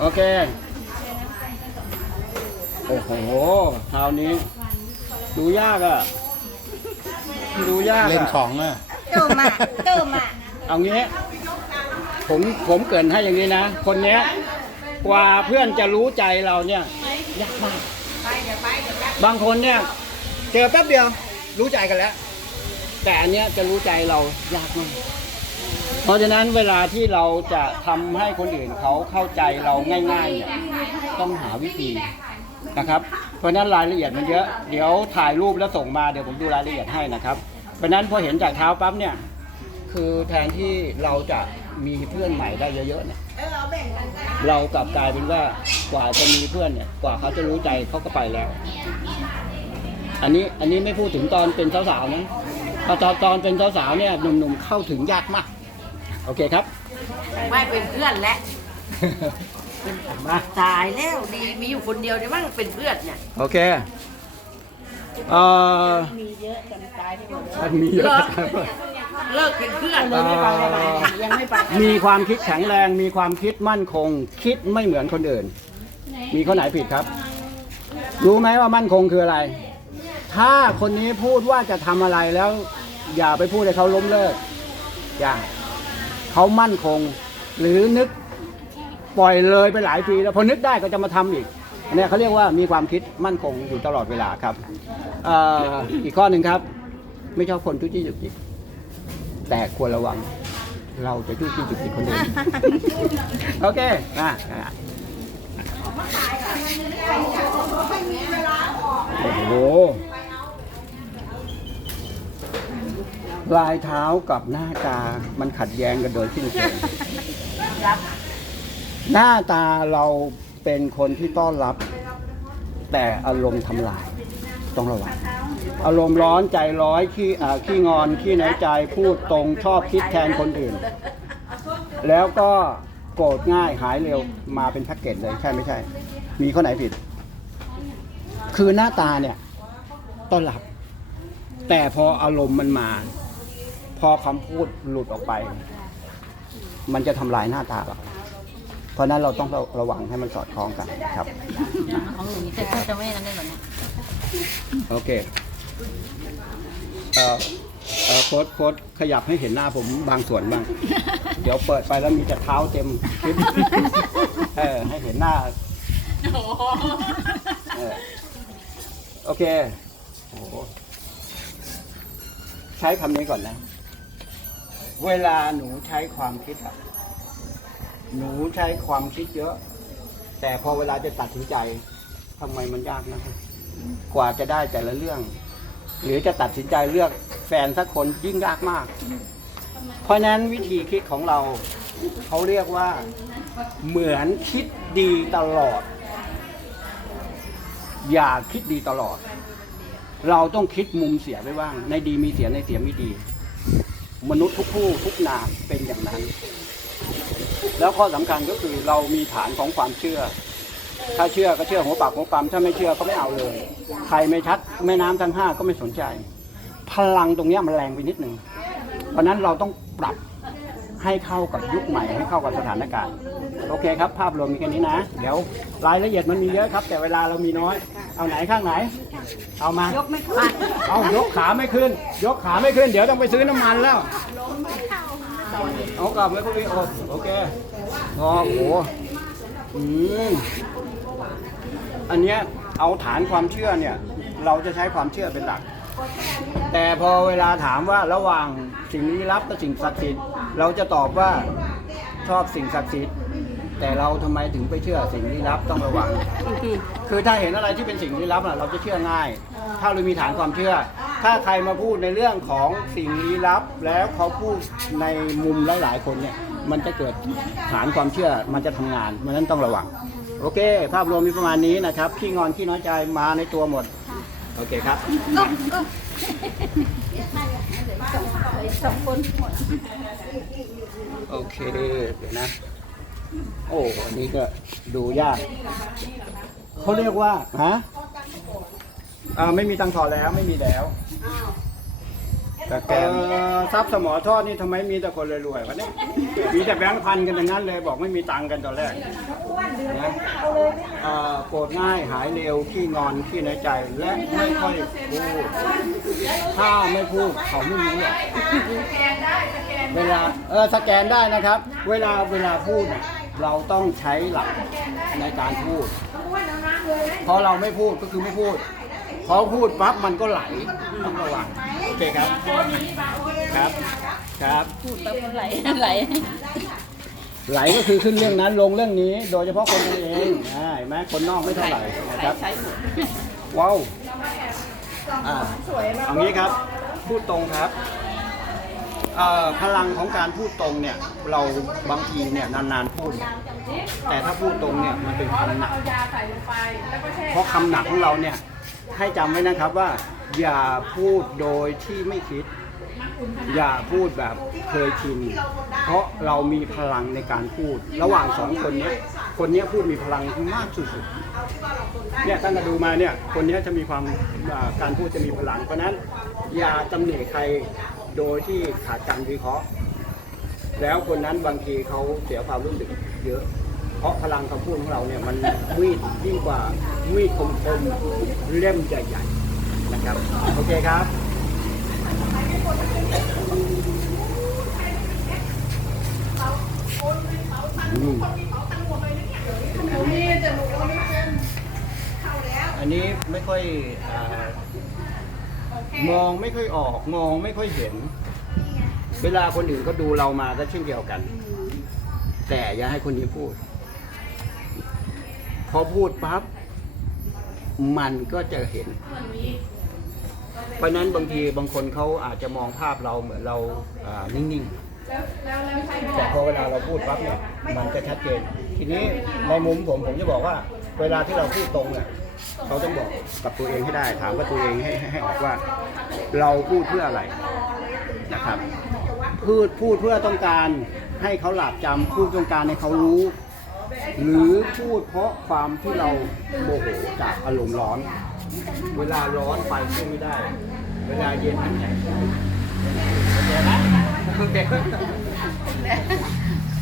โอเค โอ้โหคราวนี้ ดูยากอะดูยากเล่นอะของอะตู้มาตู้มาเอางี้ ผมผมเกรินให้อย่างนี้นะ คนเนี้ย กว่าเพื่อนจะรู้ใจเราเนี่ยยากมากบางคนเนี่ย เจอแป๊บเดียว รู้ใจกันแล้ว แต่อันเนี้ยจะรู้ใจเรายากมาก เพราะฉะนั้นเวลาที่เราจะทำให้คนอื่นเขาเข้าใจเราง่ายๆเนี่ยต้องหาวิธีนะครับ เพราะนั้นรายละเอียดมันเยอะ เดี๋ยวถ่ายรูปแล้วส่งมาเดี๋ยวผมดูรายละเอียดให้นะครับ เพราะนั้นพอเห็นจากเท้าปั๊บเนี่ยคือแทนที่เราจะมีเพื่อนใหม่ได้เยอะๆเนี่ยเรากลับกลายเป็นว่ากว่าจะมีเพื่อนเนี่ยกว่าเขาจะรู้ใจเขาก็ไปแล้ว อันนี้อันนี้ไม่พูดถึงตอนเป็นสาวๆนะพอตอนตอนเป็นสาวๆเนี่ยหนุ่มๆเข้าถึงยากมาก โอเคครับ ไม่เป็นเพื่อนแล้วมาตายแล้วดีมีอยู่คนเดียวเนี่ยมั้งเป็นเพื่อนเนี่ยโอเคเอ่อมีเยอะจนตายที่หมดมันมีเยอะครับเลิกเป็นเพื่อนเอ่อยังไม่ไปมีความคิดแข็งแรง มีความคิดมั่นคง คิดไม่เหมือนคนอื่น มีข้อไหนผิดครับ รู้ไหมว่ามั่นคงคืออะไร ถ้าคนนี้พูดว่าจะทำอะไรแล้ว อย่าไปพูดให้เขาล้มเลิก อย่า เขามั่นคง หรือนึกปล่อยเลยไปหลายปีแล้วพอนึกได้ก็จะมาทำอีกอันเนี้ยเขาเรียกว่ามีความคิดมั่นคงอยู่ตลอดเวลาครับออีกข้อหนึ่งครับ ไม่ชอบคนทุจี้จุกจิกแต่ควรระวัง เราจะทุจี้จุกจิกคนอื่นโอเคอะอะโอ้โห ลายเท้ากับหน้าตามันขัดแย้งกันโดยสิ้นเชิงหน้าตาเราเป็นคนที่ต้อนรับ แต่อารมณ์ทำลาย ต้องระวังอารมณ์ร้อนใจร้อยขี้อ่าขี้งอนขี้น้อยใจพูดตรงชอบคิดแทนคนอื่น แล้วก็โกรธง่ายหายเร็วมาเป็นแพ็กเกจเลยใช่ไม่ใช่ มีข้อไหนผิด คือหน้าตาเนี่ยต้อนรับ แต่พออารมณ์มันมา พอคำพูดหลุดออกไป มันจะทำลายหน้าตาเราเพราะฉะนั้นเราต้องระวังให้มันสอดคล้องกันครับ ของหนูนี่จะจะไม่นั้นได้หรอเนี่ยโอเค เอ่อเอ่อโค้ดโค้ดขยับให้เห็นหน้าผมบางส่วนบ้าง เดี๋ยวเปิดไปแล้วมีแต่เท้าเต็มคลิป เออให้เห็นหน้า เออโอเคโอ้โหใช้คำนี้ก่อนนะ เวลาหนูใช้ความคิดอะหนูใช้ความคิดเยอะ แต่พอเวลาจะตัดสินใจทำไมมันยากนะกว่าจะได้แต่ละเรื่อง หรือจะตัดสินใจเลือกแฟนสักคนยิ่งยากมาก เพราะฉะนั้นวิธีคิดของเรา เขาเรียกว่าเหมือนคิดดีตลอด อย่าคิดดีตลอด เราต้องคิดมุมเสียไว้บ้าง ในดีมีเสียในเสียม่ดี มนุษย์ทุกผู้ทุกนามเป็นอย่างนั้น แล้วข้อสำคัญก็คือเรามีฐานของความเชื่อ ถ้าเชื่อก็เชื่อหัวปากหัวปั๊มถ้าไม่เชื่อก็ไม่เอาเลย ใครไม่ชัดแม่น้ำทั้งห้าก็ไม่สนใจ พลังตรงนี้มันแรงไปนิดหนึ่งเพราะนั้นเราต้องปรับให้เข้ากับยุคใหม่ให้เข้ากับสถานการณ์โอเคครับ ภาพรวมมีแค่นี้นะ เดี๋ยวรายละเอียดมันมีเยอะครับ แต่เวลาเรามีน้อย เอาไหนข้างไหน เอามายกไม่ขึ้นเอายกขาไม่ขึ้น ยกขาไม่ขึ้น เดี๋ยวต้องไปซื้อน้ำมันแล้วเอากลับไว้ก็มีโอโอเคอโอ้โหอืมอันเนี้ยเอาฐานความเชื่อเนี่ย เราจะใช้ความเชื่อเป็นหลัก แต่พอเวลาถามว่าระหว่างสิ่งลี้ลับกับสิ่งศักดิ์สิทธิ์เราจะตอบว่าชอบสิ่งศักดิ์สิทธิ์ แต่เราทำไมถึงไปเชื่อสิ่งลี้ลับต้องระวัง คือถ้าเห็นอะไรที่เป็นสิ่งลี้ลับน่ะเราจะเชื่อง่าย ถ้าเรามีฐานความเชื่อ ถ้าใครมาพูดในเรื่องของสิ่งลี้ลับ แล้วเขาพูดในมุมหลาย ๆ คนเนี่ยมันจะเกิดฐานความเชื่อมันจะทำงานมันนั้นต้องระวัง โอเค ภาพรวมมีประมาณนี้นะครับขี้งอนขี้น้อยใจมาในตัวหมด โอเคครับโอเค เดี๋ยวนะ โอ้อันนี้ก็ดูยากเขาเรียกว่าฮะอ่าไม่มีตังค์ถอแล้วไม่มีแล้วแต่แกเอ่อทรัพย์สมอทอดนี่ทำไมมีแต่คนรวยๆวะเนี่ยมีแต่แบงค์พันกันอย่างนั้นเลยบอกไม่มีตังค์กันตอนแรกเอเอ่อโกรธง่ายหายเร็วขี้งอนขี้น้อยใจและไม่ค่อยพูดถ้าไม่พูดเขาไม่รู้หรอกเวลาเออสแกนได้นะครับ เวลาเวลาพูดเนี่ย เราต้องใช้หลักในการพูดพอเราไม่พูดก็คือไม่พูด พอพูดปั๊บมันก็ไหลต้องระวังโอเคครับ ครับ ครับ พูดแป๊บมันไหลไหล ไหลก็คือขึ้นเรื่องนั้นลงเรื่องนี้ โดยเฉพาะคนกันเองอ่าเห็นไหมคนนอกไม่เท่าไหร่นะครับใช้หมดว้าวอ่าเอางี้ครับ พูดตรงครับเอ่อพลังของการพูดตรงเนี่ยเราบางทีเนี่ยนานๆพูด แต่ถ้าพูดตรงเนี่ยมันเป็นคำหนัก เพราะคำหนักของเราเนี่ยให้จำไว้นะครับว่า อย่าพูดโดยที่ไม่คิด อย่าพูดแบบเคยชินเพราะเรามีพลังในการพูด ระหว่างสองคนเนี้ยคนเนี้ยพูดมีพลังมากสุดๆเนี่ยท่านมาดูมาเนี่ยคนเนี้ยจะมีความอ่าการพูดจะมีพลังเพราะฉะนั้น อย่าตำหนิใคร โดยที่ขาดการวิเคราะห์ แล้วคนนั้นบางทีเขาเสียความรู้สึกเยอะ เพราะพลังคำพูดของเราเนี่ยมันมีดยิ่งกว่ามีดคมๆเล่มใหญ่ๆนะครับ โอเคครับอืมอันนี้ไม่ค่อยอา มองไม่ค่อยออก มองไม่ค่อยเห็น เวลาคนอื่นเขาดูเรามาก็เช่นเดียวกัน แต่อย่าให้คนนี้พูด พอพูดปั๊บมันก็จะเห็น เพราะฉะนั้นบางทีบางคนเขาอาจจะมองภาพเราเหมือนเราอ่านิ่งๆ แต่พอเวลาเราพูดปั๊บเนี่ยมันจะชัดเจน ทีนี้ในมุมผมผมจะบอกว่า เวลาที่เราพูดตรงเนี่ย เขาต้องบอกกับตัวเองให้ได้ ถามกับตัวเองให้ให้ให้ออกว่า เราพูดเพื่ออะไรนะครับ พูดพูดเพื่อต้องการให้เขาหลับจำพูดต้องการให้เขารู้ หรือพูดเพราะความที่เราโมโหจากอารมณ์ร้อน เวลาร้อนไฟขึ้นไม่ได้ เวลาเย็นน้ำแข็งโอเคไหมโอเค